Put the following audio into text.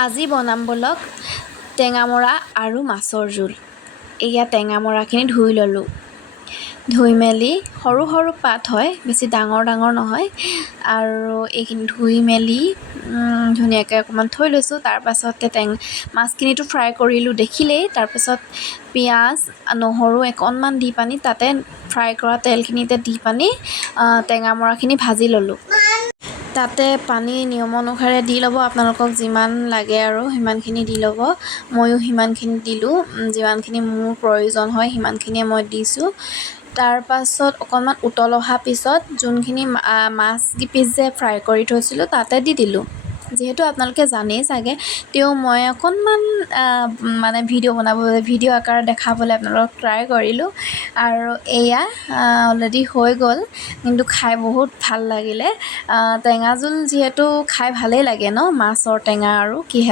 আজি বনাম বলক টেঙামৰা আৰু মাছৰ জোল। এয়া টেঙামৰাখিনি ধুই ল'লোঁ। ধুই মেলি সৰু সৰু পাত হয়, বেছি ডাঙৰ ডাঙৰ নহয়। আৰু এইখিনি ধুই মেলি ধুনীয়াকৈ অকণমান থৈ লৈছোঁ। তাৰপাছতে মাছখিনিতো ফ্ৰাই কৰিলোঁ দেখিলেই। তাৰপাছত পিঁয়াজ নহৰু অকণমান দি পানি তাতে ফ্ৰাই কৰা তেলখিনিতে দি পানি টেঙামৰাখিনি ভাজি ল'লোঁ। তাতে পানী নিয়ম অনুসাৰে দি ল'ব, আপোনালোকক যিমান লাগে আৰু সিমানখিনি দি ল'ব। ময়ো সিমানখিনি দিলোঁ, যিমানখিনি মোৰ প্ৰয়োজন হয় সিমানখিনিয়ে মই দিছোঁ। তাৰপাছত অকণমান উতল অহাৰ পিছত যোনখিনি মাছ কেইপিচ যে ফ্ৰাই কৰি থৈছিলোঁ তাতে দি দিলোঁ। যিহেতু আপোনালোকে জানেই চাগে, তেও মই অকণমান মানে ভিডিঅ' আকাৰত দেখাবলৈ আপোনালোকক ট্ৰাই কৰিলোঁ। আৰু এয়া অলৰেডি হৈ গ'ল, কিন্তু খাই বহুত ভাল লাগিলে। টেঙা জোল যিহেতু খাই ভালেই লাগে ন, মাছৰ টেঙা আৰু কিহে